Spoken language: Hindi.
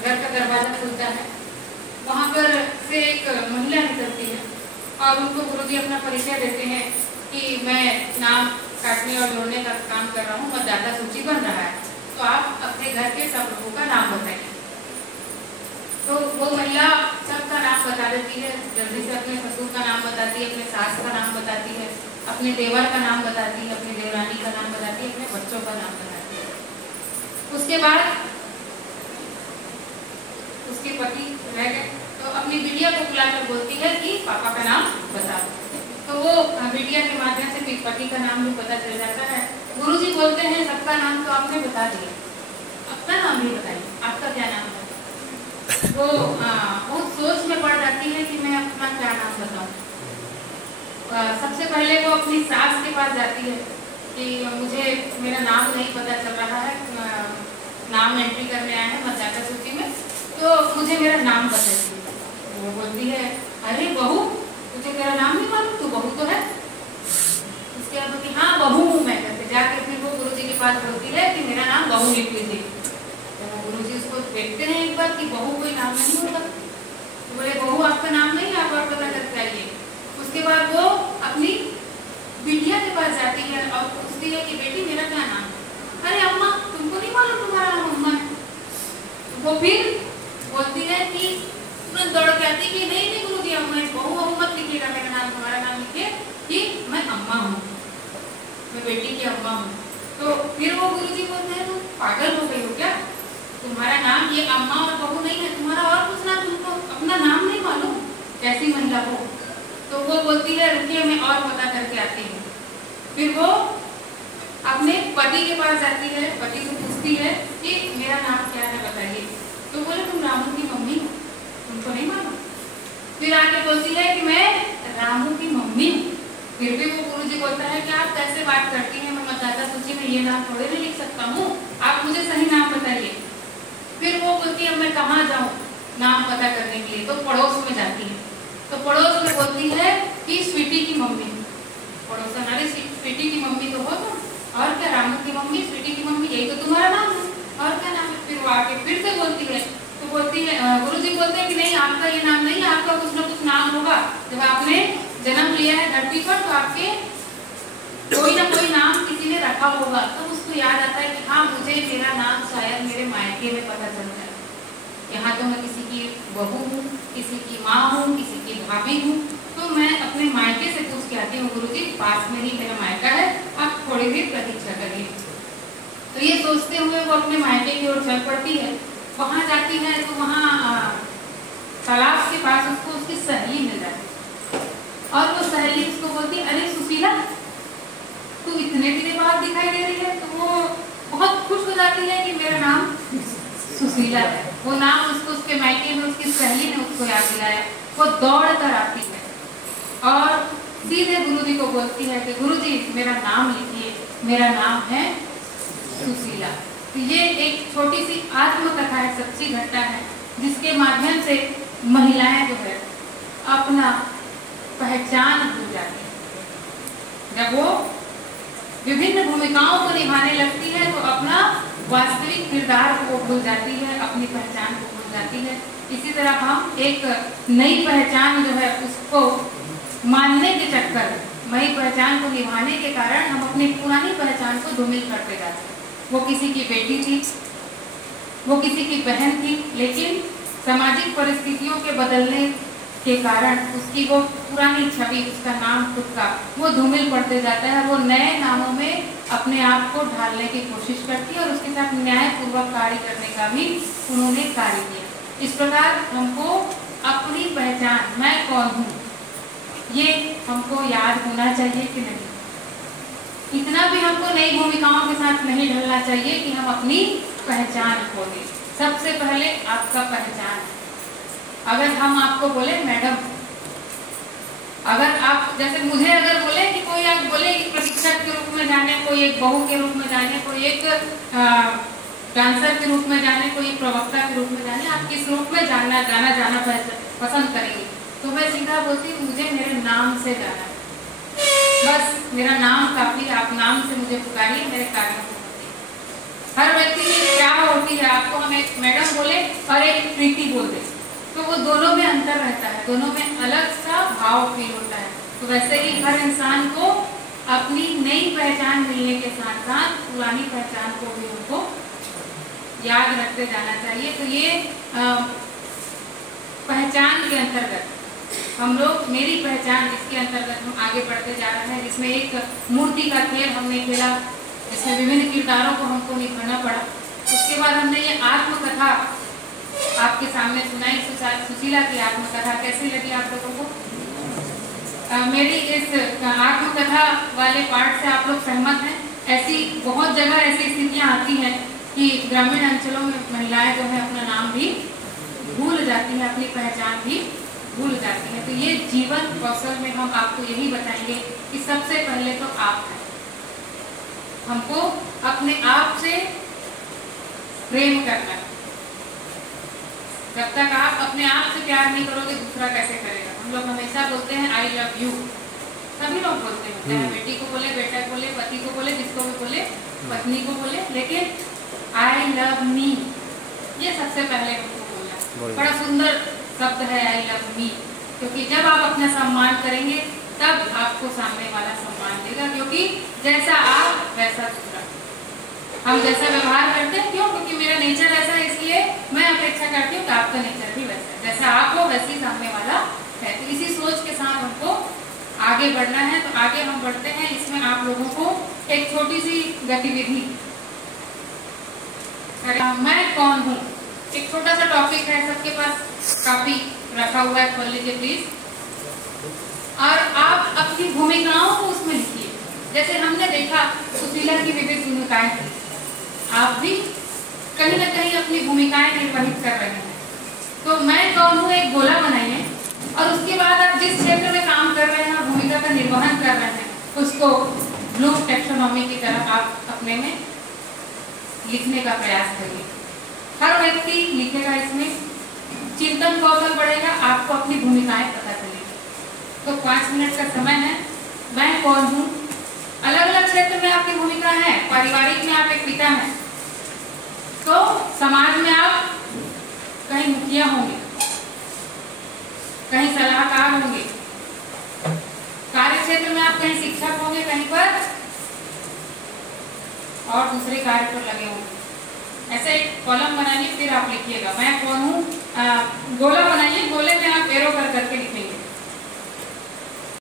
घर का दरवाजा खुलता है, वहाँ पर से एक महिला निकलती है और उनको गुरुजी अपना परिचय देते हैं कि मैं नाम काटने और जोड़ने का काम कर रहा हूँ, मतदाता सूची बन रहा है, तो आप अपने घर के सब लोगों का नाम बताइए। तो वो महिला सबका नाम बता देती है, जल्दी से अपने ससुर का नाम बताती है, अपने सास का नाम बताती है, अपने देवर का नाम बताती है, अपनी देवरानी का नाम बताती है, अपने बच्चों का नाम बताती है। उसके बाद उसके पति रह गए तो अपनी बिटिया को बुलाकर बोलती है कि पापा का नाम बताओ। तो वो बिटिया के माध्यम से पति का नाम भी पता चल जाता है। गुरुजी बोलते हैं सबका नाम तो आपने बता दिया, अपना नाम भी बताइए, आपका क्या नाम है। वो बहुत सोच में पड़ जाती है कि मैं अपना क्या नाम बताऊं। सबसे पहले वो अपनी सास के पास जाती है कि मुझे मेरा नाम नहीं पता चल रहा है, नाम एंट्री करने आए हैं मतदाता सूची में, तो मुझे मेरा नाम बताइए। वो बोलती है अरे बहू, तुझे मेरा नाम नहीं मालूम, तू बहू तो है। उसके बाद बोलती हाँ बहू हूँ मैं करके जाके फिर वो गुरुजी के पास बोलती है कि मेरा नाम बहू लिख लीजिए। तो गुरुजी उसको देखते हैं एक बार कि बहू कोई नाम नहीं होगा, तो बोले बहू आपका नाम नहीं, आप और पता करके आइए। उसके बाद वो अपनी बिटिया के पास जाती है और पूछती है कि बेटी मेरा क्या नाम है। अरे अम्मा तुमको नहीं मालूम तुम्हारा नाम अम्मा है। वो फिर बोलती है कि तुरंत दौड़ के आती कि नहीं नहीं गुरुजी अम्मा बहू बहू मत लिखिएगा, मेरा नाम तुम्हारा नाम लिखिए कि मैं अम्मा हूँ, मैं बेटी की अम्मा हूँ। तो फिर वो गुरुजी बोलते हैं तुम पागल हो गई हो क्या, तुम्हारा नाम ये अम्मा और बहू नहीं है, तुम्हारा और कुछ नाम, तुमको अपना नाम नहीं मालूम, कैसी महिला हो। तो वो बोलती है रुकिए मैं और पता करके आती हूँ। फिर वो अपने पति के पास जाती है, पति से पूछती है कि मेरा नाम क्या है बताइए। तो बोले तुम रामू की मम्मी हो, तुमको नहीं मालूम। फिर आके बोलती है कि मैं रामू की मम्मी हूँ। फिर भी वो गुरुजी बोलता है कि आप कैसे बात करती हैं, मैं मतदाता सूची में ये नाम थोड़े नहीं लिख सकता हूँ, आप मुझे सही नाम बताइए। फिर वो बोलती है मैं कहाँ जाऊँ नाम पता करने के लिए। तो पड़ोस में जाती है, तो पड़ोस में बोलती है कि स्वीटी की मम्मी। पड़ोसन अरे स्वीटी की मम्मी तो हो तुम, और क्या रामू की मम्मी, स्वीटी की मम्मी, यही तो तुम्हारा नाम है, और क्या नाम है। फिर वो आके फिर से बोलती है, तो बोलती है गुरुजी बोलते हैं कि नहीं आपका ये नाम नहीं है, आपका कुछ ना कुछ नाम होगा, जब आपने जन्म लिया है धरती पर तो आपके कोई ना कोई नाम किसी ने रखा होगा। तो उसको याद आता है कि हाँ मुझे मेरा नाम शायद मेरे मायके में पता चलता है, यहाँ तो मैं किसी की बहू हूँ, किसी की माँ हूँ, किसी की भाभी हूँ, तो मैं अपने मायके से पूछ के आती हूँ गुरुजी पास में ही मेरा मायका है, आप थोड़ी देर प्रतीक्षा करिए। तो ये सोचते हुए वो अपने मायके की ओर चल पड़ती है। वहाँ जाती है तो वहाँ तालाब के पास उसको उसकी सहेली मिल जाती है और वो सहेली उसको बोलती है अरे सुशीला तू इतने दिनों बाद दिखाई दे रही है। तो वो बहुत खुश हो जाती है कि मेरा नाम सुशीला है। वो नाम उसको उसके मायके में उसकी सहेली ने उसको याद दिलाया। वो दौड़ कर आती है और सीधे गुरुजी को बोलती है कि गुरुजी मेरा नाम लिखिए, मेरा नाम है सुशीला। तो ये एक छोटी सी आत्मकथा है, सच्ची घटना है, जिसके माध्यम से महिलाएं जो है अपना पहचान भूल जाती है। जब वो विभिन्न भूमिकाओं को निभाने लगती है तो अपना वास्तविक किरदार को भूल जाती है, अपनी पहचान को भूल जाती है। इसी तरह हम एक नई पहचान जो है उसको मानने के चक्कर में, नई पहचान को निभाने के कारण हम अपनी पुरानी पहचान को धूमिल करते जाते हैं। वो किसी की बेटी थी, वो किसी की बहन थी, लेकिन सामाजिक परिस्थितियों के बदलने के कारण उसकी वो पुरानी छवि, उसका नाम खुद का, वो धूमिल पड़ते जाता है। वो नए नामों में अपने आप को ढालने की कोशिश करती है और उसके साथ न्यायपूर्वक कार्य करने का भी उन्होंने कार्य किया। इस प्रकार हमको अपनी पहचान, मैं कौन हूँ, ये हमको याद होना चाहिए कि नहीं। इतना भी हमको नई भूमिकाओं के साथ नहीं ढलना चाहिए कि हम अपनी पहचान खो दें। सबसे पहले आपका पहचान। अगर हम आपको बोले मैडम, अगर आप जैसे मुझे अगर बोले कि कोई आप बोले एक प्रशिक्षक के रूप में जाने, कोई एक बहू के रूप में जाने, कोई एक डांसर के रूप में जाने, कोई प्रवक्ता के रूप में जाने, आप किस रूप में जाना पसंद करेंगे, तो मैं सीधा बोलती हूँ मुझे मेरे नाम से जाना है, बस मेरा नाम काफी, आप नाम से मुझे पुकारिए, मेरे कार्यों को। हर व्यक्ति की क्या होती है, आपको हम एक मैडम बोले और एक प्रीति बोल दे तो वो दोनों में अंतर रहता है, दोनों में अलग सा भाव फील होता है। तो वैसे ही हर इंसान को अपनी नई पहचान मिलने के साथ साथ पुरानी पहचान को भी उनको याद रखते जाना चाहिए। तो ये पहचान के अंतर्गत हम लोग मेरी पहचान इसके अंतर्गत हम आगे बढ़ते जा रहे हैं, जिसमें एक मूर्ति का खेल हमने खेला, जिसमें विभिन्न किरदारों को हमको निभाना पड़ा। उसके बाद हमने ये आत्मकथा आपके सामने सुनाई, सुशीला की आत्मकथा। कैसी लगी आप लोगों को? मेरी इस आत्मकथा वाले पार्ट से आप लोग सहमत हैं? ऐसी बहुत जगह ऐसी स्थितियां आती हैं कि ग्रामीण अंचलों में महिलाएं जो है अपना नाम भी भूल जाती हैं, अपनी पहचान भी भूल जाती हैं। तो ये जीवन कौशल में हम आपको यही बताएंगे कि सबसे पहले तो आप हैं, हमको अपने आप से प्रेम करना है। जब तक आप अपने आप से प्यार नहीं करोगे दूसरा कैसे करेगा? हम लोग हमेशा बोलते हैं आई लव यू, सभी लोग बोलते हैं, चाहे बेटी को बोले, बेटा को बोले, पति को बोले, जिसको भी बोले, पत्नी को बोले, लेकिन आई लव मी ये सबसे पहले हमको बोलना। बड़ा सुंदर शब्द है आई लव मी, क्योंकि जब आप अपना सम्मान करेंगे तब आपको सामने वाला सम्मान देगा, क्योंकि जैसा आप वैसा दूसरा। हम जैसा व्यवहार करते हैं, क्यों? क्योंकि मेरा नेचर ऐसा है, इसलिए मैं अपेक्षा करती हूँ कि आपका नेचर भी वैसा है, जैसा आप हो वैसे ही सामने वाला है। तो इसी सोच के साथ हमको आगे बढ़ना है। तो आगे हम बढ़ते हैं, इसमें आप लोगों को एक छोटी सी गतिविधि, मैं कौन हूँ, एक छोटा सा टॉपिक है, सबके पास काफी रखा हुआ है, खोल लीजिए प्लीज, और आप अपनी भूमिकाओं को उसमें लिखिए। जैसे हमने देखा सुशीला की विविध भूमिकाएं थी, आप भी कहीं ना कहीं अपनी भूमिकाएं निर्वहित कर रहे हैं। तो मैं कौन हूँ एक गोला बनाइए, और उसके बाद आप जिस क्षेत्र में काम कर रहे हैं, भूमिका का निर्वहन कर रहे हैं, उसको ब्लूम टैक्सोनॉमी की तरह आप अपने में लिखने का प्रयास करिए। हर व्यक्ति लिखेगा, इसमें चिंतन कौशल बढ़ेगा, आपको अपनी भूमिकाएं पता चलेगी। तो 5 मिनट का समय है। मैं कौन हूँ, अलग अलग क्षेत्र में आपकी भूमिका है। पारिवारिक में आप एक पिता हैं, तो समाज में आप कहीं मुखिया होंगे, कहीं सलाहकार होंगे, कार्य क्षेत्र में आप कहीं शिक्षक होंगे, कहीं पर और दूसरे कार्य पर लगे होंगे। ऐसे एक कॉलम बनाइए, फिर आप लिखिएगा मैं कौन हूँ। गोला बनाइए, गोले में आप एरो कर करके लिखेंगे।